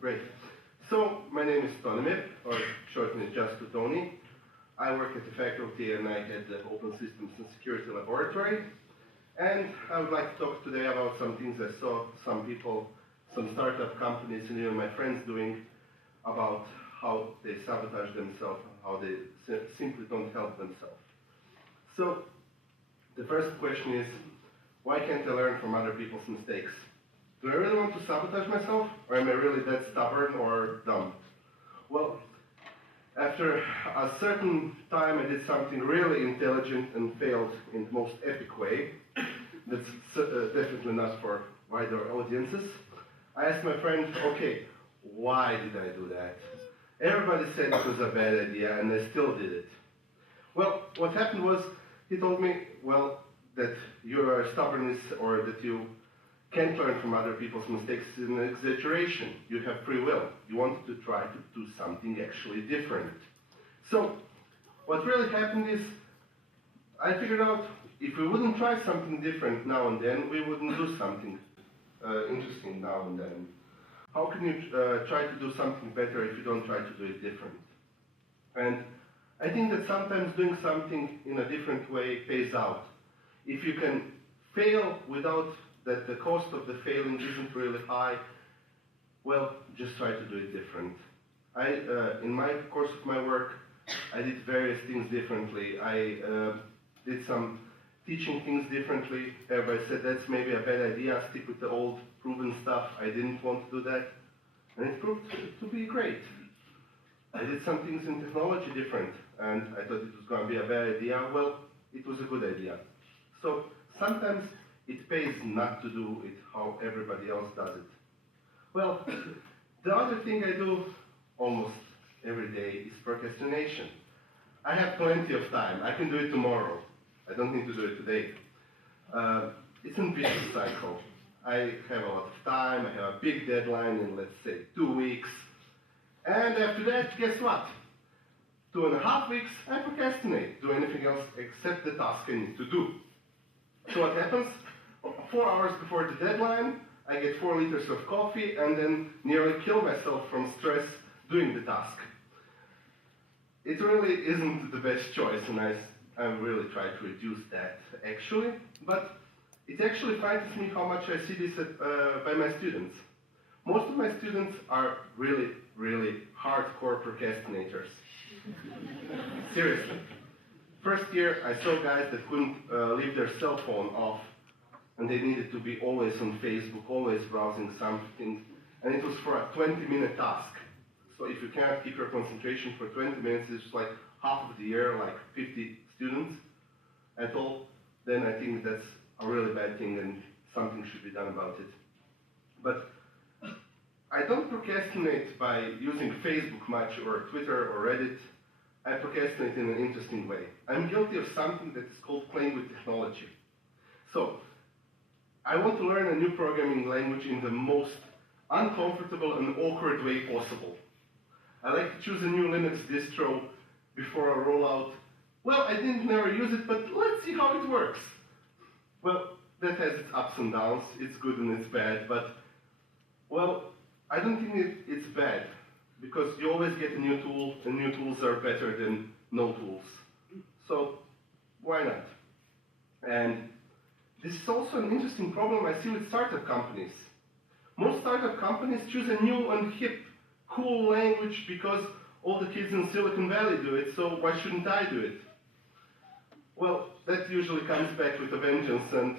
Great. So, my name is Tonimir, or shortened just to Tony. I work at the faculty and I head the Open Systems and Security Laboratory. And I would like to talk today about some things I saw some people, some startup companies and even my friends doing about how they sabotage themselves, how they simply don't help themselves. So, the first question is, why can't I learn from other people's mistakes? Do I really want to sabotage myself, or am I really that stubborn or dumb? Well, after a certain time I did something really intelligent and failed in the most epic way. That's definitely not for wider audiences. I asked my friend, okay, why did I do that? Everybody said it was a bad idea, and I still did it. Well, what happened was, he told me, well, that your stubbornness or that you can't learn from other people's mistakes is an exaggeration. You have free will. You wanted to try to do something actually different. So, what really happened is, I figured out if we wouldn't try something different now and then, we wouldn't do something interesting now and then. How can you try to do something better if you don't try to do it different? And I think that sometimes doing something in a different way pays out. If you can fail without that the cost of the failing isn't really high, well, just try to do it different. In my course of my work, I did various things differently. I did some teaching things differently. Everybody said that's maybe a bad idea, stick with the old proven stuff. I didn't want to do that, and it proved to be great. I did some things in technology different, and I thought it was going to be a bad idea. Well, it was a good idea. So sometimes it pays not to do it how everybody else does it. Well, the other thing I do almost every day is procrastination. I have plenty of time. I can do it tomorrow. I don't need to do it today. It's a vicious cycle. I have a lot of time. I have a big deadline in, let's say, 2 weeks. And after that, guess what? 2.5 weeks, I procrastinate. Do anything else except the task I need to do. So what happens? 4 hours before the deadline, I get 4 liters of coffee and then nearly kill myself from stress doing the task. It really isn't the best choice, and I really try to reduce that, actually. But it actually frightens me how much I see this by my students. Most of my students are really, really hardcore procrastinators. Seriously. First year, I saw guys that couldn't leave their cell phone off, and they needed to be always on Facebook, always browsing something, and it was for a 20-minute task. So if you cannot keep your concentration for 20 minutes, it's like half of the year, like 50 students at all, then I think that's a really bad thing and something should be done about it. But I don't procrastinate by using Facebook much or Twitter or Reddit. I procrastinate in an interesting way. I'm guilty of something that is called playing with technology. So, I want to learn a new programming language in the most uncomfortable and awkward way possible. I like to choose a new Linux distro before I roll out. Well, I didn't never use it, but let's see how it works. Well, that has its ups and downs. It's good and it's bad, but, well, I don't think it's bad, because you always get a new tool, and new tools are better than no tools. So, why not? And this is also an interesting problem I see with startup companies. Most startup companies choose a new and hip, cool language because all the kids in Silicon Valley do it, so why shouldn't I do it? Well, that usually comes back with a vengeance and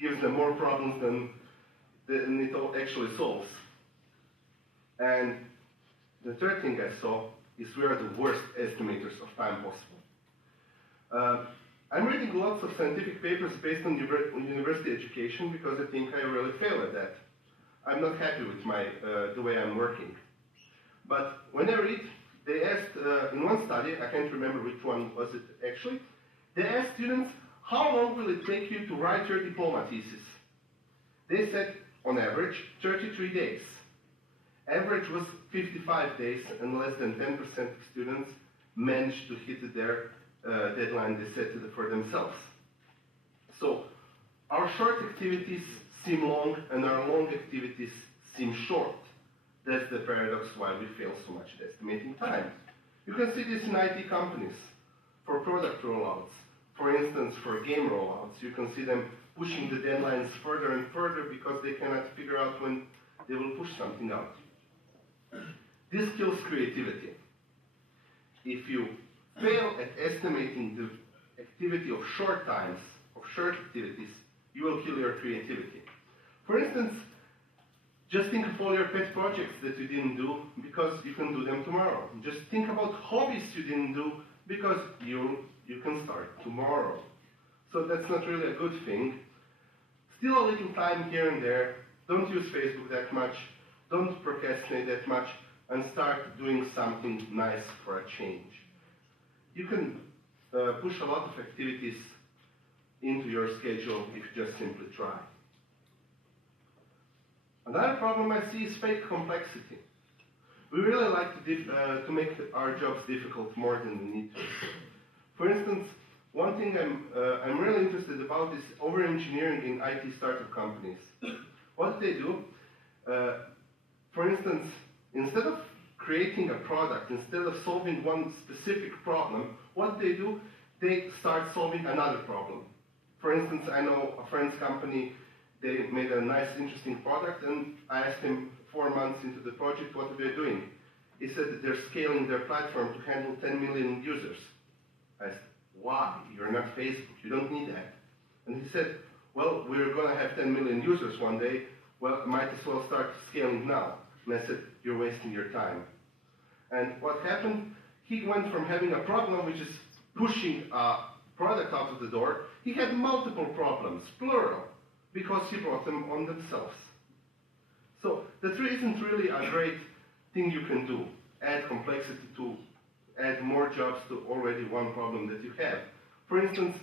gives them more problems than it actually solves. And the third thing I saw is we are the worst estimators of time possible. I'm reading lots of scientific papers based on university education because I think I really fail at that. I'm not happy with the way I'm working. But when I read, they asked, in one study, I can't remember which one was it actually, they asked students, how long will it take you to write your diploma thesis? They said, on average, 33 days. Average was 55 days, and less than 10% of students managed to hit their deadline they set for themselves. So, our short activities seem long, and our long activities seem short. That's the paradox why we fail so much at estimating time. You can see this in IT companies for product rollouts. For instance, for game rollouts, you can see them pushing the deadlines further and further because they cannot figure out when they will push something out. This kills creativity. If you fail at estimating the activity of short times, of short activities, you will kill your creativity. For instance, just think of all your pet projects that you didn't do because you can do them tomorrow. Just think about hobbies you didn't do because you can start tomorrow. So that's not really a good thing. Still a little time here and there. Don't use Facebook that much. Don't procrastinate that much. And start doing something nice for a change. You can push a lot of activities into your schedule if you just simply try. Another problem I see is fake complexity. We really like to make our jobs difficult more than we need to. For instance, one thing I'm really interested about is over-engineering in IT startup companies. What they do, for instance, instead of creating a product, instead of solving one specific problem, what they do, they start solving another problem. For instance, I know a friend's company, they made a nice, interesting product, and I asked him 4 months into the project, what are they doing? He said that they're scaling their platform to handle 10 million users. I said, why? You're not Facebook, you don't need that. And he said, well, we're going to have 10 million users one day, well, might as well start scaling now. And I said, you're wasting your time. And what happened? He went from having a problem, which is pushing a product out of the door, he had multiple problems, plural, because he brought them on themselves. So that isn't really a great thing you can do, add complexity to add more jobs to already one problem that you have. For instance,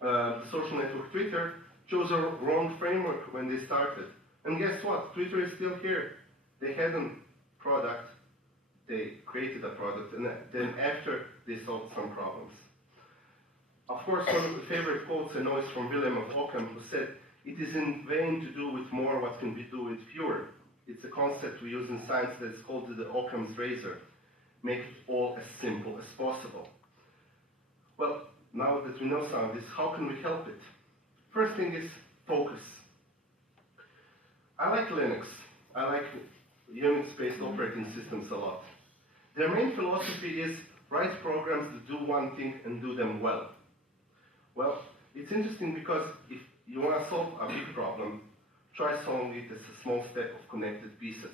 the social network Twitter chose a wrong framework when they started. And guess what? Twitter is still here. They had a product, they created a product, and then after they solved some problems. Of course, one of the favorite quotes I know is from William of Ockham, who said, "It is in vain to do with more what can we do with fewer." It's a concept we use in science that is called the Occam's razor. Make it all as simple as possible. Well, now that we know some of this, how can we help it? First thing is focus. I like Linux. I like Unix-based operating systems a lot. Their main philosophy is write programs that do one thing and do them well. Well, it's interesting because if you want to solve a big problem, try solving it as a small step of connected pieces.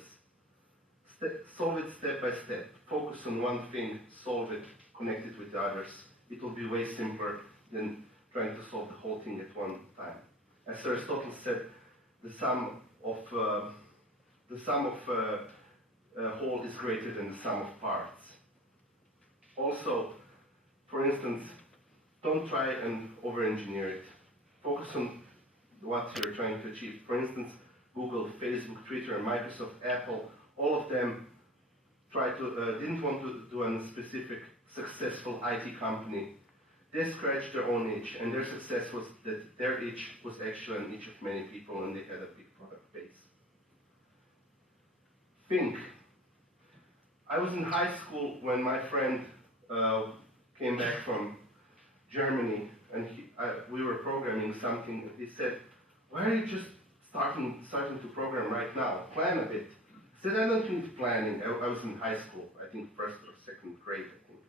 Solve it step by step. Focus on one thing, solve it, connect it with the others. It will be way simpler than trying to solve the whole thing at one time. As Aristotle said, the sum of whole is greater than the sum of parts. Also, for instance, don't try and over-engineer it. Focus on what you're trying to achieve. For instance, Google, Facebook, Twitter, Microsoft, Apple, all of them didn't want to do a specific successful IT company. They scratched their own itch, and their success was that their itch was actually an itch of many people, and they had a big product base. Think. I was in high school when my friend came back from Germany, and we were programming something, and he said, "Why are you just starting to program right now? Plan a bit." I said, "I don't need planning." I was in high school, I think first or second grade, I think.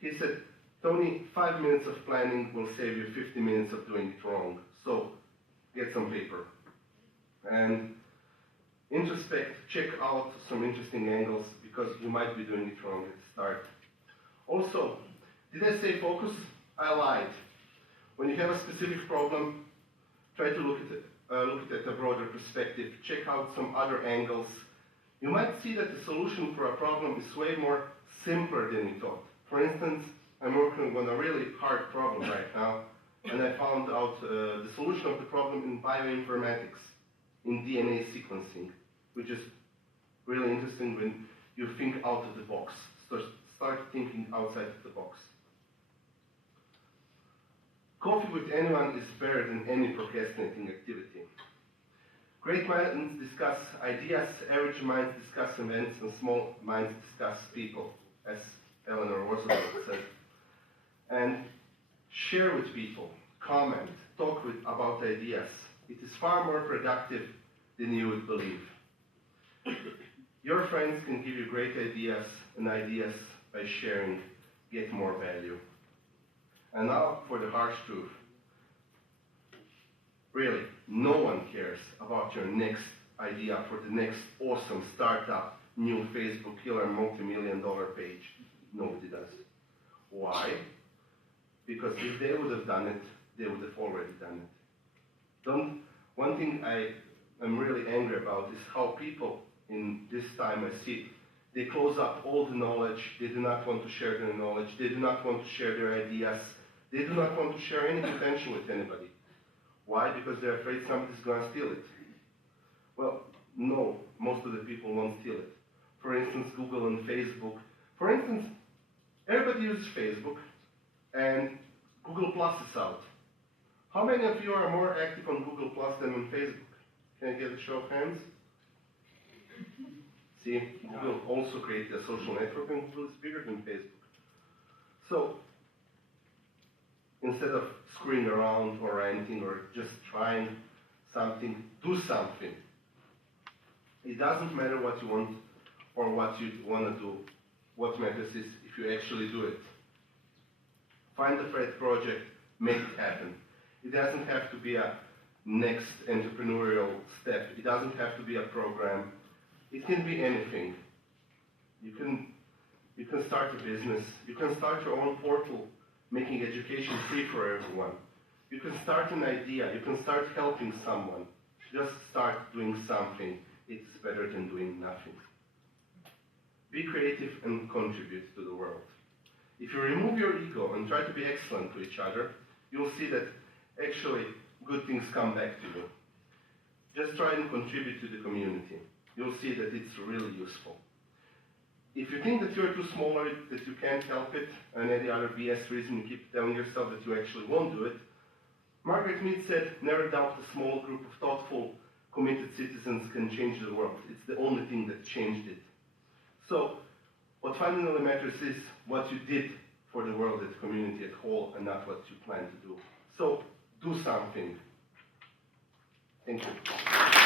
He said, "Tony, 5 minutes of planning will save you 50 minutes of doing it wrong. So get some paper. And introspect, check out some interesting angles, because you might be doing it wrong at the start." Also, did I say focus? I lied. When you have a specific problem, try to look at it at a broader perspective. Check out some other angles. You might see that the solution for a problem is way more simpler than you thought. For instance, I'm working on a really hard problem right now, and I found out the solution of the problem in bioinformatics, in DNA sequencing, which is really interesting when you think out of the box. So start thinking outside of the box. Coffee with anyone is better than any procrastinating activity. Great minds discuss ideas, average minds discuss events, and small minds discuss people, as Eleanor Roosevelt said. And share with people, comment, talk about ideas. It is far more productive than you would believe. Your friends can give you great ideas, and ideas, by sharing, get more value. And now for the harsh truth. Really, no one cares about your next idea for the next awesome startup, new Facebook killer, multi-million-dollar page. Nobody does. Why? Because if they would have done it, they would have already done it. One thing I'm really angry about is how people in this time I see, they close up all the knowledge, they do not want to share their knowledge, they do not want to share their ideas, they do not want to share any potential with anybody. Why? Because they're afraid somebody's going to steal it. Well, no, most of the people won't steal it. For instance, Google and Facebook. For instance, everybody uses Facebook, and Google Plus is out. How many of you are more active on Google Plus than on Facebook? Can I get a show of hands? See, Google also created a social network, and Google is bigger than Facebook. So, instead of screwing around or ranting or just trying something, do something. It doesn't matter what you want or what you want to do. What matters is if you actually do it. Find the right project, make it happen. It doesn't have to be a next entrepreneurial step. It doesn't have to be a program. It can be anything. You can start a business. You can start your own portal, making education free for everyone. You can start an idea. You can start helping someone. Just start doing something. It's better than doing nothing. Be creative and contribute to the world. If you remove your ego and try to be excellent to each other, you'll see that actually good things come back to you. Just try and contribute to the community. You'll see that it's really useful. If you think that you're too small or that you can't help it, and any other BS reason you keep telling yourself that you actually won't do it, Margaret Mead said, never doubt a small group of thoughtful, committed citizens can change the world. It's the only thing that changed it. So, what fundamentally matters is what you did for the world, the community at whole, and not what you plan to do. So, do something. Thank you.